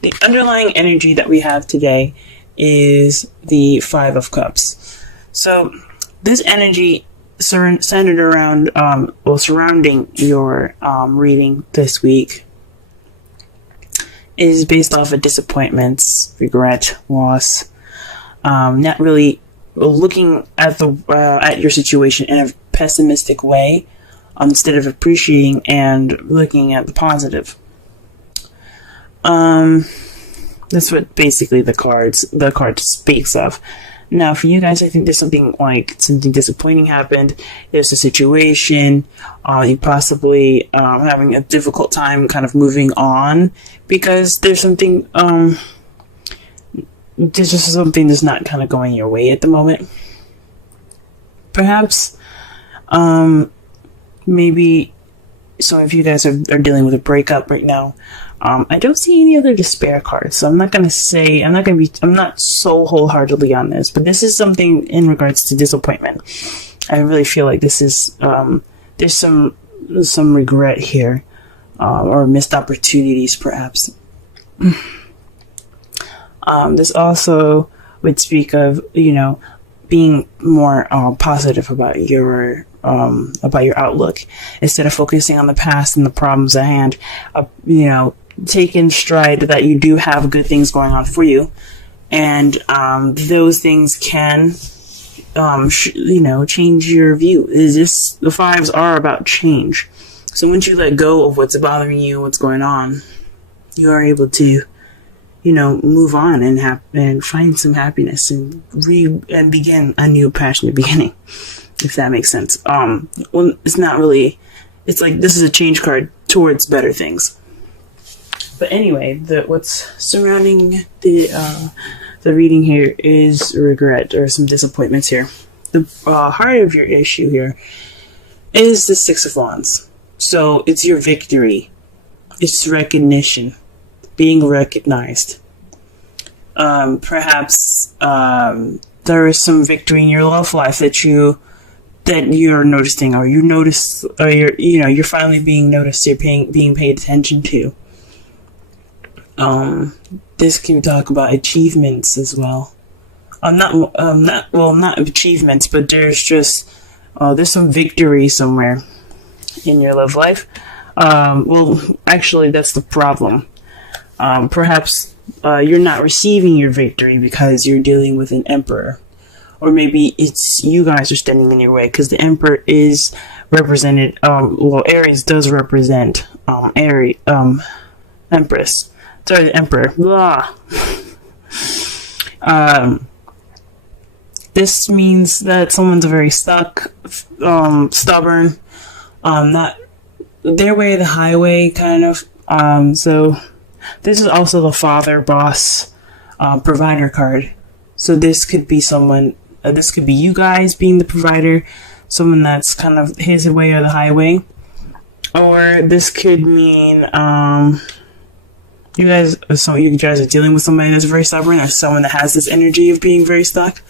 the underlying energy that we have today is the Five of Cups. So this energy centered around, surrounding your reading this week is based off of disappointments, regret, loss, not really looking at at your situation in a pessimistic way, instead of appreciating and looking at the positive. That's what basically the card speaks of. Now, for you guys, I think there's something disappointing happened. There's a situation, you possibly having a difficult time kind of moving on because there's something, there's just something that's not kind of going your way at the moment. Perhaps, maybe some of you guys are dealing with a breakup right now. I don't see any other despair cards, so I'm not so wholeheartedly on this, but this is something in regards to disappointment. I really feel like this is, there's some regret here, or missed opportunities perhaps. This also would speak of, being more positive about your outlook instead of focusing on the past and the problems at hand. Take in stride that you do have good things going on for you, and those things can, change your view. The fives are about change. So once you let go of what's bothering you, what's going on, you are able to, move on and find some happiness and begin a new passionate beginning, if that makes sense. Well, it's not really. It's like this is a change card towards better things. But anyway, what's surrounding the reading here is regret or some disappointments here. The heart of your issue here is the Six of Wands. So it's your victory. It's recognition. Being recognized. Perhaps there is some victory in your love life that you're noticing, or you're finally being noticed. You're being paid attention to. This can talk about achievements as well. Not achievements, but there's just there's some victory somewhere in your love life. Actually, that's the problem. Perhaps you're not receiving your victory because you're dealing with an emperor. Or maybe it's you guys are standing in your way, because the emperor is represented, Aries does represent Empress. Sorry, the emperor. Blah. This means that someone's very stuck, stubborn, not their way of the highway, kind of. So this is also the father, boss, provider card. So this could be someone, this could be you guys being the provider, someone that's kind of his way or the highway. Or this could mean, you guys are dealing with somebody that's very stubborn, or someone that has this energy of being very stuck.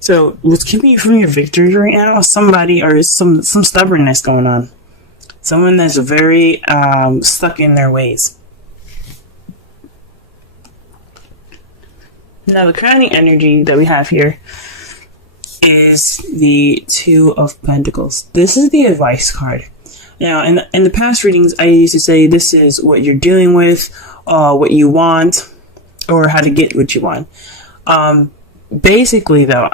So what's keeping you from your victory right now is somebody or some stubbornness going on. Someone that's very stuck in their ways. Now the crowning energy that we have here is the Two of Pentacles. This is the advice card. Now, in the past readings, I used to say this is what you're dealing with, what you want, or how to get what you want. Basically, though,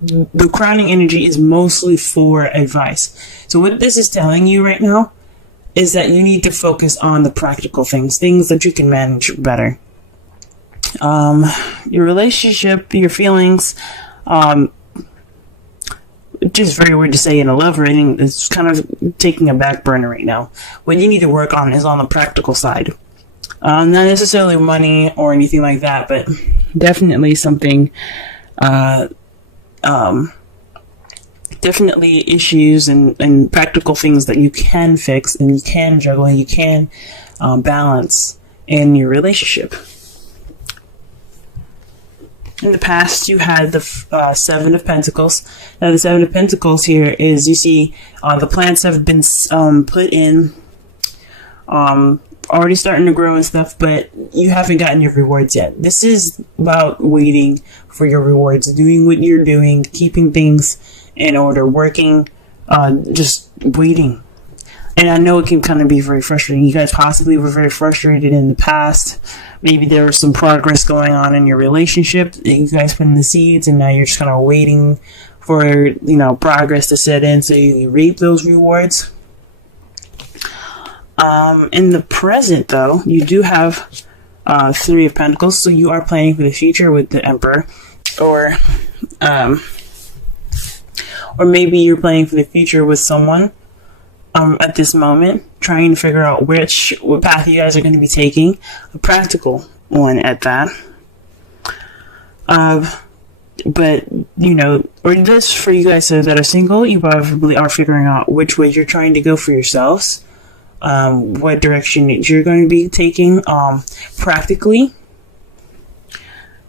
the crowning energy is mostly for advice. So what this is telling you right now is that you need to focus on the practical things that you can manage better. Your relationship, your feelings, just very weird to say in a love reading, it's kind of taking a back burner right now. What you need to work on is on the practical side. Not necessarily money or anything like that, but definitely something, definitely issues and practical things that you can fix and you can juggle and you can balance in your relationship. In the past, you had the Seven of Pentacles. Now, the Seven of Pentacles here is, you see, the plants have been put in already starting to grow and stuff, but you haven't gotten your rewards yet. This is about waiting for your rewards, doing what you're doing, keeping things in order, working, just waiting. And I know it can kind of be very frustrating. You guys possibly were very frustrated in the past. Maybe there was some progress going on in your relationship. You guys put in the seeds, and now you're just kind of waiting for, progress to set in so you reap those rewards. In the present, though, you do have Three of Pentacles, so you are planning for the future with the Emperor, or maybe you're planning for the future with someone at this moment, trying to figure out what path you guys are going to be taking, a practical one at that. But, or this for you guys that are single, you probably are figuring out which way you're trying to go for yourselves. What direction you're going to be taking practically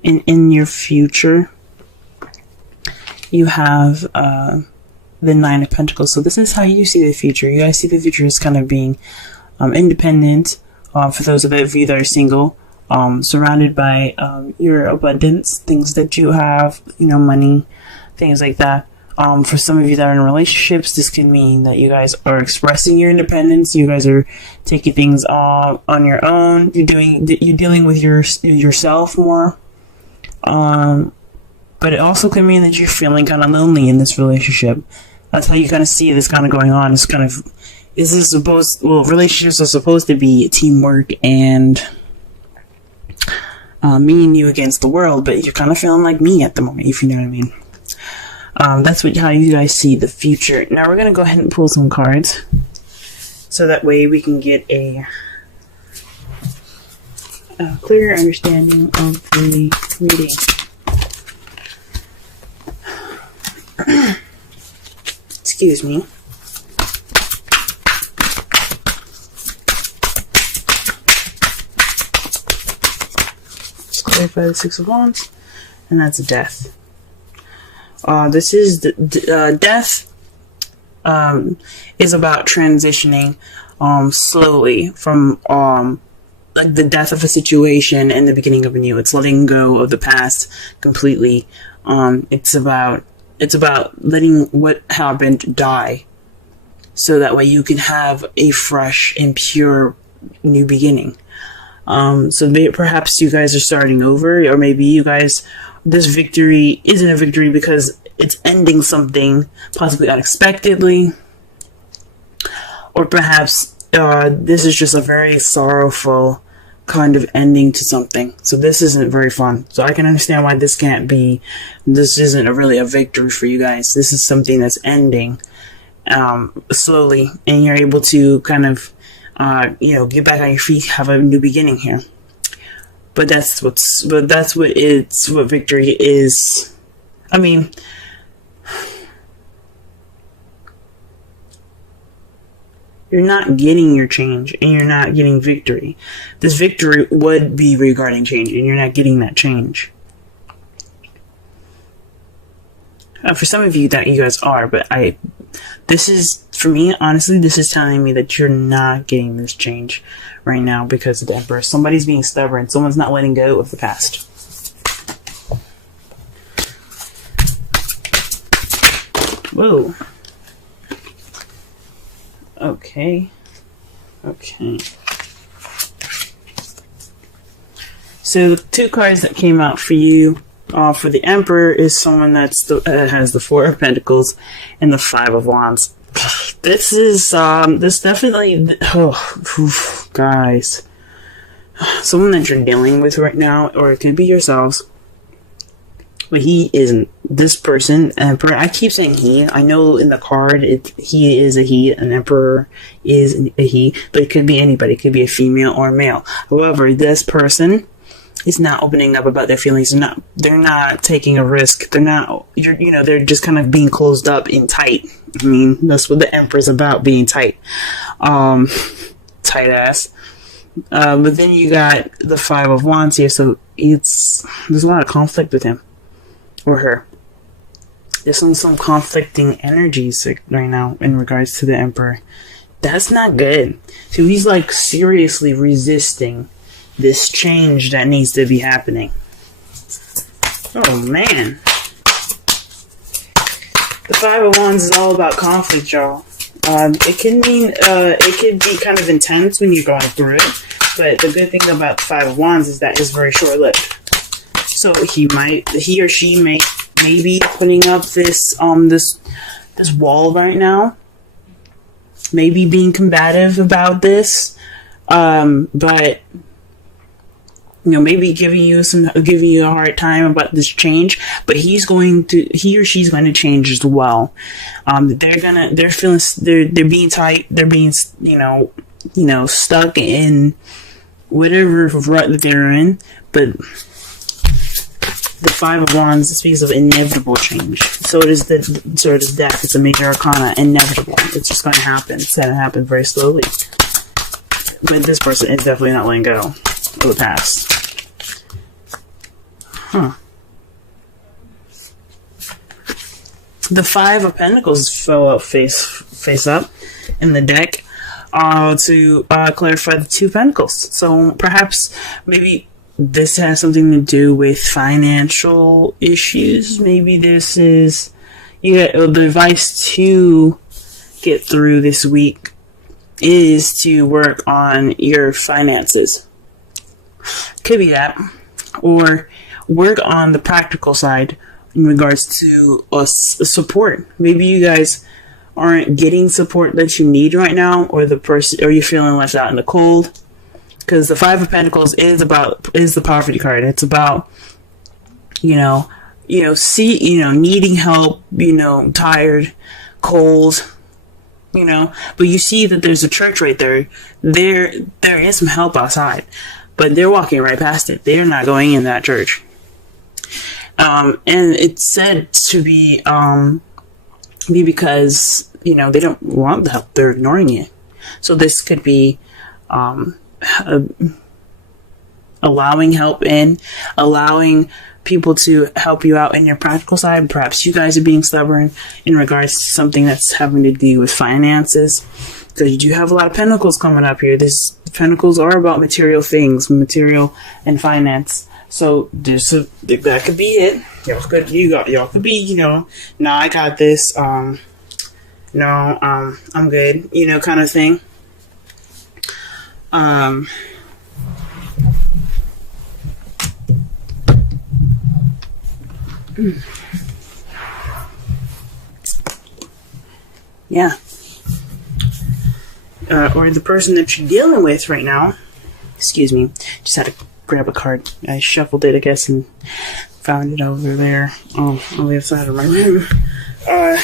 in your future. You have the Nine of Pentacles. So this is how you see the future. You guys see the future as kind of being independent, for those of you that are single, surrounded by your abundance, things that you have, money, things like that. For some of you that are in relationships, this can mean that you guys are expressing your independence. You guys are taking things on your own. You're dealing with yourself more. But it also can mean that you're feeling kind of lonely in this relationship. That's how you kind of see this kind of going on. It's kind of, relationships are supposed to be teamwork and me and you against the world, but you're kind of feeling like me at the moment, if you know what I mean. That's how you guys see the future. Now we're going to go ahead and pull some cards, so that way we can get a clearer understanding of the reading. Excuse me. Just clarify the Six of Wands, and that's Death. This is death. Is about transitioning slowly from like the death of a situation and the beginning of a new. It's letting go of the past completely. It's about letting what happened die, so that way you can have a fresh and pure new beginning. Perhaps you guys are starting over, or maybe you guys, this victory isn't a victory because it's ending something possibly unexpectedly, or perhaps this is just a very sorrowful kind of ending to something. So this isn't very fun. So I can understand why this isn't really a victory for you guys. This is something that's ending slowly, and you're able to kind of get back on your feet, have a new beginning here. But that's what victory is. I mean, you're not getting your change, and you're not getting victory. This victory would be regarding change, and you're not getting that change. For some of you that you guys are, but for me, honestly, this is telling me that you're not getting this change right now because of the Emperor. Somebody's being stubborn. Someone's not letting go of the past. Whoa. Okay. So the two cards that came out for you, for the Emperor, is someone that has the Four of Pentacles and the Five of Wands. This is definitely, guys, someone that you're dealing with right now, or it could be yourselves. But he isn't. This person, Emperor, I keep saying he. I know in the card, he is a he. An Emperor is a he. But it could be anybody. It could be a female or a male. However, this person is not opening up about their feelings. They're not taking a risk. They're just kind of being closed up and tight. I mean, that's what the Emperor's about, being tight. Tight ass. But then you got the Five of Wands here, so there's a lot of conflict with him. Or her. There's some conflicting energies right now in regards to the Emperor. That's not good. So he's like seriously resisting this change that needs to be happening. Oh man. The Five of Wands is all about conflict, y'all. It could be kind of intense when you're going through it, but the good thing about the Five of Wands is that it's very short-lived. So he or she may be putting up this wall right now, maybe being combative about this, but maybe giving you a hard time about this change, but he or she's going to change as well. They're being tight, they're being, stuck in whatever rut that they're in, but the Five of Wands speaks of inevitable change. So does death. It's a major arcana, inevitable. It's just going to happen. It's going to happen very slowly. But this person is definitely not letting go of the past. The Five of Pentacles fell out face up in the deck to clarify the Two of Pentacles. So perhaps maybe this has something to do with financial issues. Maybe this is the advice to get through this week is to work on your finances. Could be that, or work on the practical side in regards to support. Maybe you guys aren't getting support that you need right now, or you're feeling left out in the cold. Because the Five of Pentacles is the poverty card. It's about needing help, tired, cold, but you see that there's a church right there. There is some help outside, but they're walking right past it. They're not going in that church. And it's said to be because, they don't want the help. They're ignoring it. So this could be, allowing help in, allowing people to help you out in your practical side. Perhaps you guys are being stubborn in regards to something that's having to do with finances, because you do have a lot of pentacles coming up here. Pentacles are about material things, material and finance. So that could be it. Y'all could be, no, I got this. I'm good, kind of thing. Yeah. Or the person that you're dealing with right now. Excuse me. Just had to grab a card. I shuffled it, I guess, and found it over there on the other side of my room. Or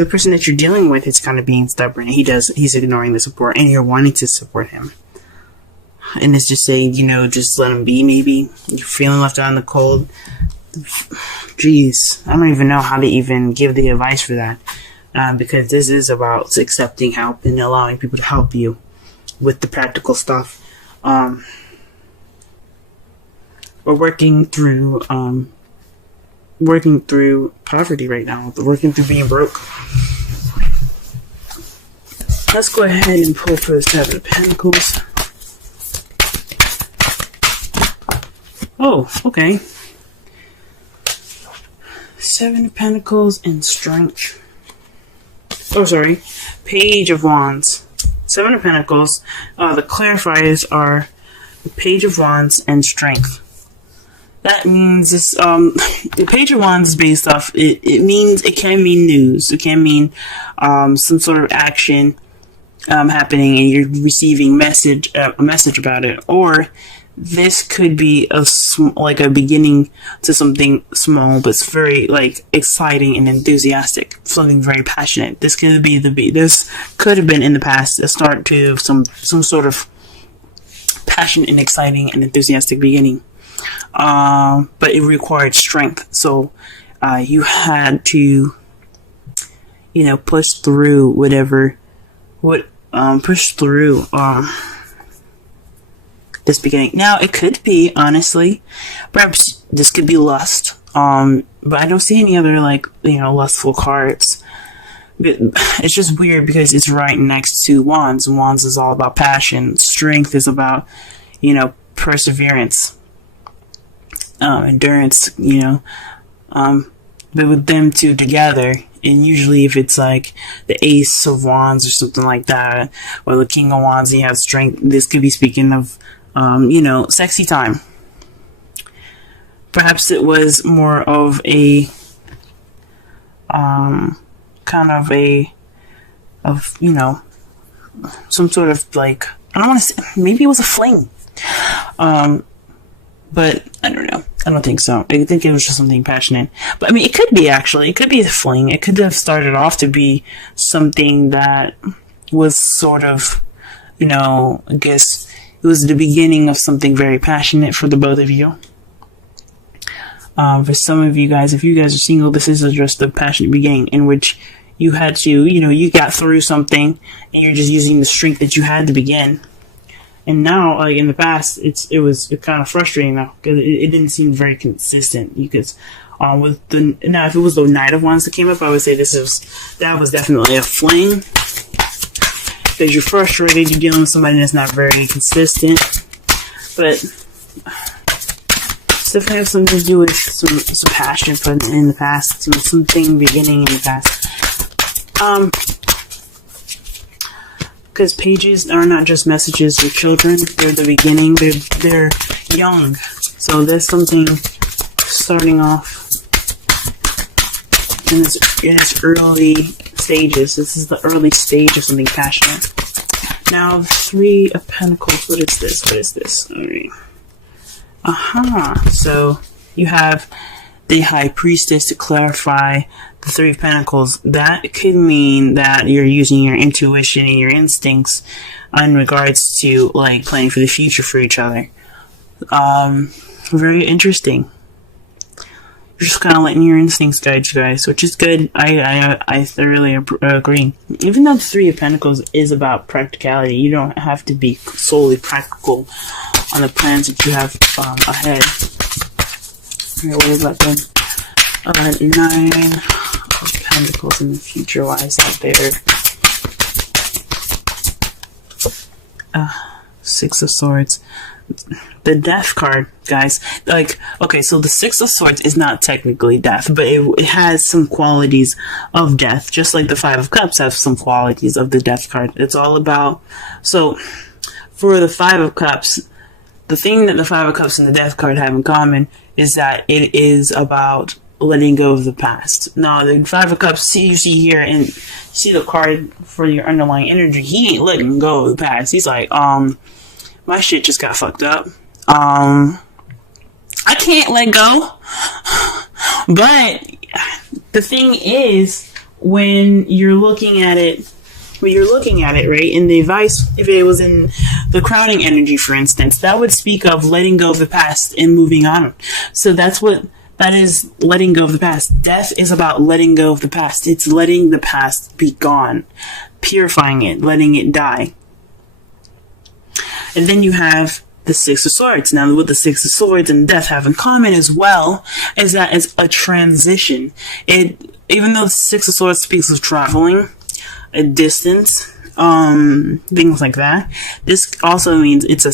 the person that you're dealing with is kind of being stubborn. He's ignoring the support, and you're wanting to support him. And it's just saying, just let him be, maybe. You're feeling left out in the cold. Jeez, I don't even know how to even give the advice for that. Because this is about accepting help and allowing people to help you with the practical stuff. We're working through poverty right now. Working through being broke. Let's go ahead and pull for the Seven of Pentacles. Oh, okay. Seven of Pentacles and Strength. Oh, sorry. Page of Wands. Seven of Pentacles. The clarifiers are the Page of Wands and Strength. That means this, the Page of Wands is based off, it can mean news. It can mean some sort of action happening and you're receiving a message about it. Or this could be like a beginning to something small, but it's very exciting and enthusiastic, something very passionate. This could have been in the past a start to some sort of passionate and exciting and enthusiastic beginning. But it required strength. So you had to, push through push through this beginning. Now, it could be, honestly, perhaps this could be lust, but I don't see any other, lustful cards. it's just weird because it's right next to Wands. Wands is all about passion. Strength is about, perseverance, endurance, but with them two together, and usually if it's like the Ace of Wands or something like that, or the King of Wands, and you have strength, this could be speaking of, sexy time. Perhaps it was more of a, some sort of like, I don't want to say, maybe it was a fling. But I don't know. I don't think so. I think it was just something passionate. But I mean, it could be actually. It could be a fling. It could have started off to be something that was sort of, I guess it was the beginning of something very passionate for the both of you. For some of you guys, if you guys are single, this is just a passionate beginning in which you had to, you got through something and you're just using the strength that you had to begin. And now, like in the past, it was kind of frustrating now because it didn't seem very consistent. Because if it was the Knight of Wands that came up, I would say that was definitely a fling. Because you're frustrated, you're dealing with somebody that's not very consistent. But it's definitely have something to do with some passion in the past, something beginning in the past. Because pages are not just messages for children, they're the beginning, they're young. So there's something starting off in its early stages. This is the early stage of something passionate. Now, Three of Pentacles, what is this? Alright. So you have the High Priestess to clarify the Three of Pentacles. That could mean that you're using your intuition and your instincts in regards to like planning for the future for each other. Very interesting. You're just kind of letting your instincts guide you guys, which is good. I thoroughly agree. Even though the Three of Pentacles is about practicality, you don't have to be solely practical on the plans that you have ahead. Alright, what about them? 9 of Pentacles in the future. Why is that there? 6 of Swords. The Death card, guys. Like, okay, so the 6 of Swords is not technically death, but it has some qualities of death, just like the 5 of Cups have some qualities of the Death card. It's all about, so for the 5 of Cups, the thing that the 5 of Cups and the Death card have in common is that it is about letting go of the past. Now, the 5 of Cups, you see here, and see the card for your underlying energy, he ain't letting go of the past. He's like, my shit just got fucked up. I can't let go. But the thing is, when you're looking at it, right, in the advice, if it was in the crowning energy, for instance, that would speak of letting go of the past and moving on. So that is letting go of the past. Death is about letting go of the past. It's letting the past be gone, purifying it, letting it die. And then you have the 6 of Swords. Now, what the 6 of Swords and Death have in common as well is that it's a transition. Even though the 6 of Swords speaks of traveling, a distance, things like that, this also means it's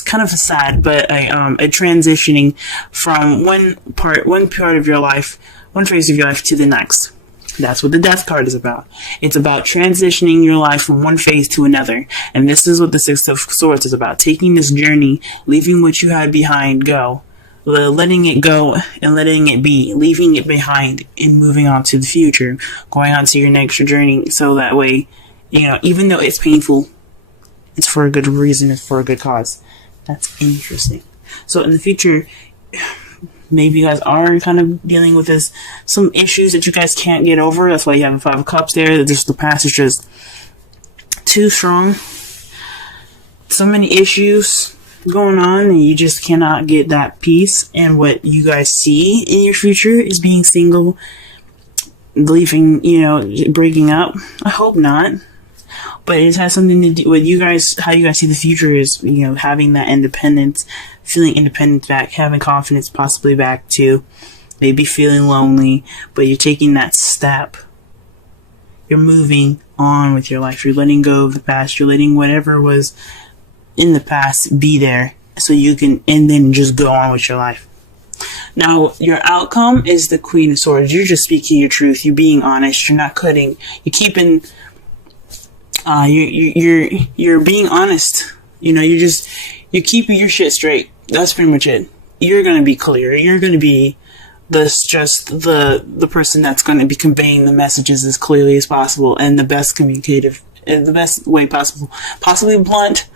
kind of a sad, but a transitioning from one part of your life, one phase of your life to the next. That's what the Death card is about. It's about transitioning your life from one phase to another. And this is what the 6 of Swords is about. Taking this journey, leaving what you had behind go. Letting it go and letting it be. Leaving it behind and moving on to the future. Going on to your next journey. So that way, even though it's painful, it's for a good reason. It's for a good cause. That's interesting. So in the future, maybe you guys are kind of dealing with some issues that you guys can't get over. That's why you have the 5 of Cups there. Just the past is just too strong. So many issues going on, and you just cannot get that peace. And what you guys see in your future is being single, leaving, breaking up. I hope not. But it has something to do with you guys, how you guys see the future is, having that independence, feeling independent back, having confidence possibly back too, maybe feeling lonely, but you're taking that step You're moving on with your life. You're letting go of the past. You're letting whatever was in the past be there so you can, and then just go on with your life. Now, your outcome is the Queen of Swords. You're just speaking your truth. You're being honest. You're not cutting. You're keeping, you're being honest. You know, you're keeping your shit straight. That's pretty much it. You're going to be clear. You're going to be the person that's going to be conveying the messages as clearly as possible and the best communicative, the best way possible. Possibly blunt,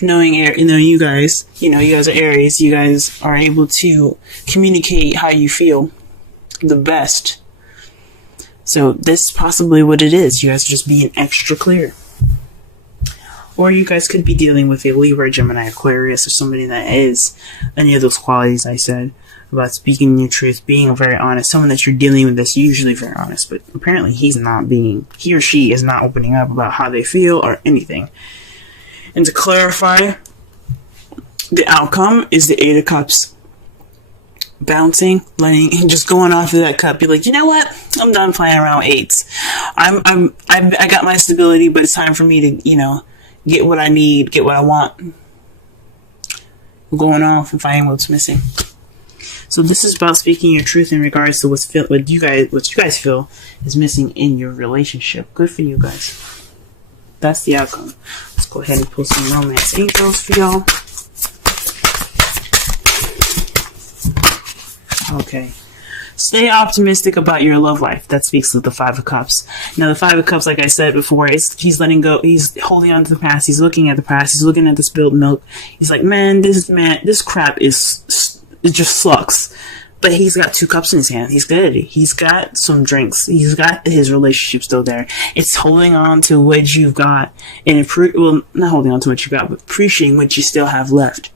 knowing you guys are Aries. You guys are able to communicate how you feel the best. So this is possibly what it is. You guys are just being extra clear. Or you guys could be dealing with a Libra, Gemini, Aquarius, or somebody that is any of those qualities I said about speaking your truth, being very honest. Someone that you're dealing with that's usually very honest, but apparently he or she is not opening up about how they feel or anything. And to clarify, the outcome is the Eight of Cups. Bouncing, and just going off of that cup. You're like, you know what? I'm done playing around with eights. I got my stability, but it's time for me to, get what I need, get what I want. I'm going off and finding what's missing. So this is about speaking your truth in regards to what you guys feel is missing in your relationship. Good for you guys. That's the outcome. Let's go ahead and pull some romance angels for y'all. Okay. Stay optimistic about your love life. That speaks of the Five of Cups. Now, the Five of Cups, like I said before, he's letting go. He's holding on to the past. He's looking at the past. He's looking at the spilled milk. He's like, this crap it just sucks. But he's got 2 cups in his hand. He's good. He's got some drinks. He's got his relationship still there. It's holding on to what you've got. And not holding on to what you got, but appreciating what you still have left.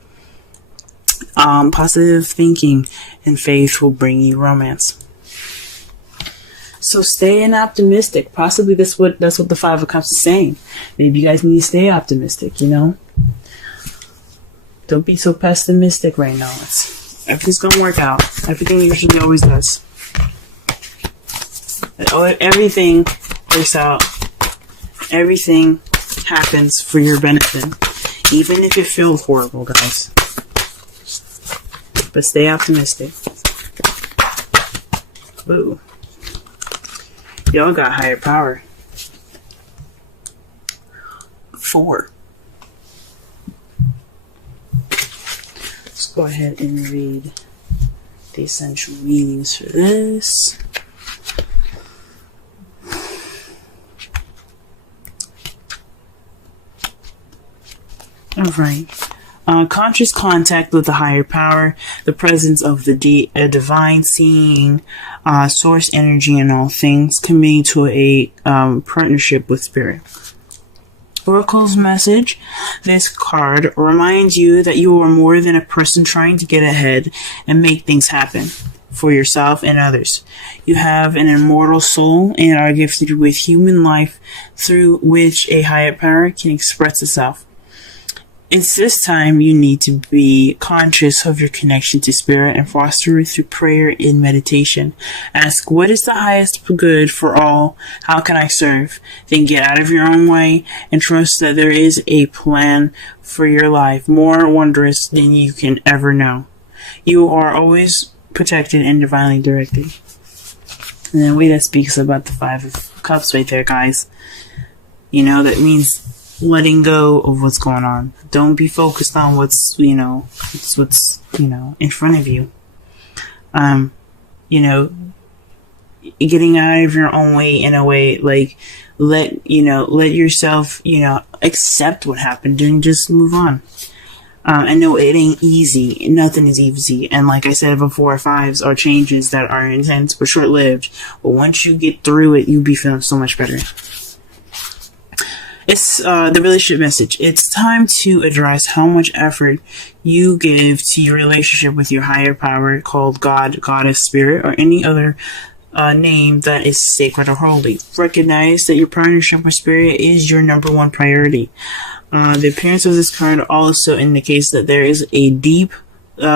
Positive thinking and faith will bring you romance. So staying optimistic. Possibly that's what the Five of Cups is saying. Maybe you guys need to stay optimistic, Don't be so pessimistic right now. Everything's gonna work out. Everything usually always does. Everything works out. Everything happens for your benefit. Even if it feels horrible, guys. But stay optimistic. Ooh. Y'all got higher power. 4. Let's go ahead and read the essential meanings for this. Alright. Conscious contact with the higher power, the presence of the divine, seeing source energy in all things, committing to a partnership with spirit. Oracle's message. This card reminds you that you are more than a person trying to get ahead and make things happen for yourself and others. You have an immortal soul and are gifted with human life through which a higher power can express itself. It's this time you need to be conscious of your connection to spirit and foster it through prayer and meditation. Ask, what is the highest good for all? How can I serve? Then get out of your own way and trust that there is a plan for your life more wondrous than you can ever know. You are always protected and divinely directed. And the way that speaks about the Five of Cups right there, guys. That means letting go of what's going on. Don't be focused on what's in front of you. Getting out of your own way in a way, like, let yourself, accept what happened and just move on. I know it ain't easy. Nothing is easy. And like I said before, 5s are changes that are intense but short-lived. But once you get through it, you'll be feeling so much better. It's the relationship message. It's time to address how much effort you give to your relationship with your higher power, called God, Goddess, Spirit, or any other name that is sacred or holy. Recognize that your partnership with Spirit is your number 1 priority. The appearance of this card also indicates that there is a deep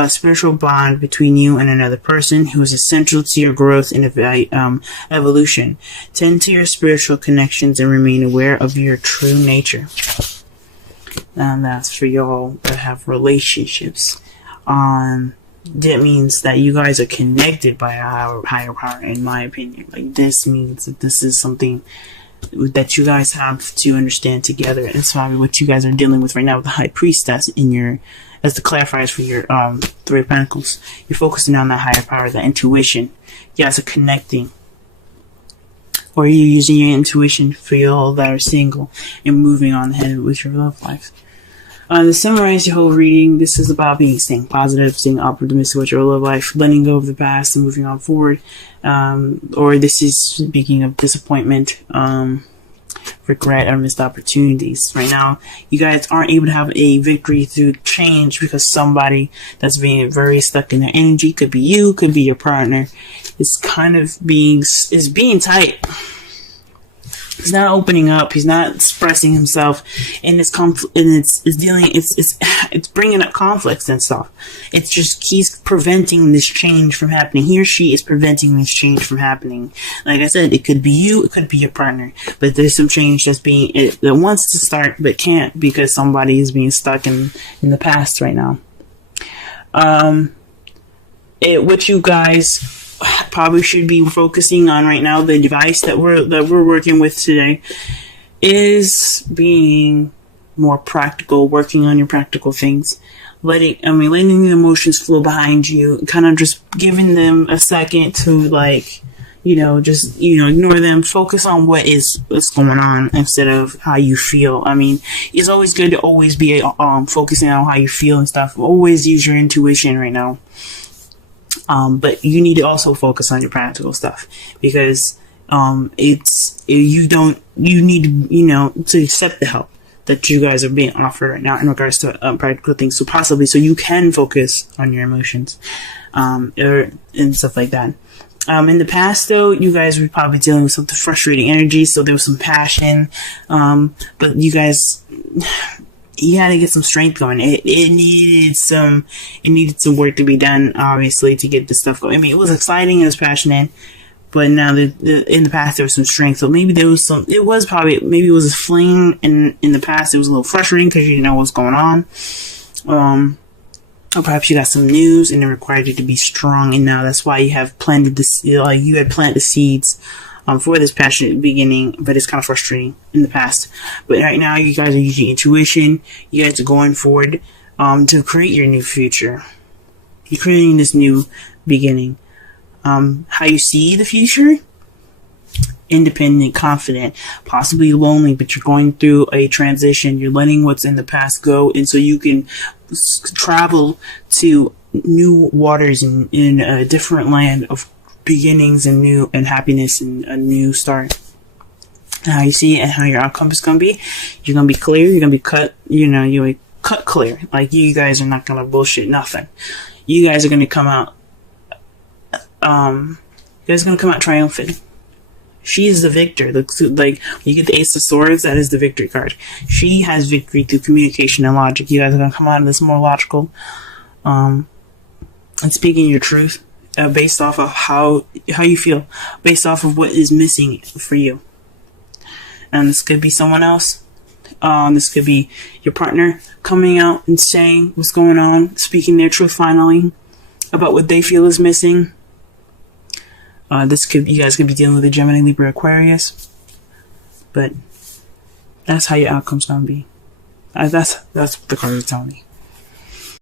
spiritual bond between you and another person who is essential to your growth and evolution. Tend to your spiritual connections and remain aware of your true nature. And that's for y'all that have relationships. That means that you guys are connected by a higher power, in my opinion. Like, this means that this is something that you guys have to understand together. And it's probably what you guys are dealing with right now with the High Priestess in your, as the clarifiers for your Three of Pentacles. You're focusing on that higher power, that intuition. You guys are connecting. Or you're using your intuition for y'all that are single and moving on ahead with your love life. To summarize your whole reading, this is about staying positive, staying optimistic with your love life, letting go of the past and moving on forward. Or this is speaking of disappointment, regret, or missed opportunities. Right now, you guys aren't able to have a victory through change because somebody that's being very stuck in their energy, could be you, could be your partner, is kind of being tight. He's not opening up. He's not expressing himself, and it's bringing up conflicts and stuff. It's just he's preventing this change from happening. He or she is preventing this change from happening. Like I said, it could be you, it could be your partner, but there's some change that wants to start but can't because somebody is being stuck in the past right now. What you guys probably should be focusing on right now, the device that we're working with today, is being more practical, working on your practical things, letting the emotions flow behind you, kind of just giving them a second to ignore them, focus on what's going on instead of how you feel. It's always good to always be focusing on how you feel and stuff. Always use your intuition right now. But you need to also focus on your practical stuff because you need to accept the help that you guys are being offered right now in regards to practical things. So you can focus on your emotions and stuff like that. In the past, though, you guys were probably dealing with some frustrating energy, so there was some passion. But you guys, you had to get some strength going. It needed some work to be done, obviously, to get this stuff going. It was exciting, it was passionate, but now in the past there was some strength. So maybe maybe it was a fling, and in the past it was a little frustrating because you didn't know what's going on. Or perhaps you got some news and it required you to be strong, and now that's why you have planted you had planted the seeds for this passionate beginning, but it's kind of frustrating in the past. But right now, you guys are using intuition. You guys are going forward to create your new future. You're creating this new beginning. How you see the future? Independent, confident, possibly lonely, but you're going through a transition. You're letting what's in the past go, and so you can travel to new waters in a different land of beginnings and happiness and a new start. And how you see it and how your outcome is going to be, you're going to be clear, you're going to be cut, you're cut clear. Like, you guys are not going to bullshit nothing. You guys are going to come out, triumphant. She is the victor. Like, you get the Ace of Swords, that is the victory card. She has victory through communication and logic. You guys are going to come out of this more logical, and speaking your truth. Based off of how you feel, based off of what is missing for you. And this could be someone else. This could be your partner coming out and saying what's going on, speaking their truth finally about what they feel is missing. You guys could be dealing with a Gemini, Libra, Aquarius. But that's how your outcome's gonna be. That's what the cards are telling me.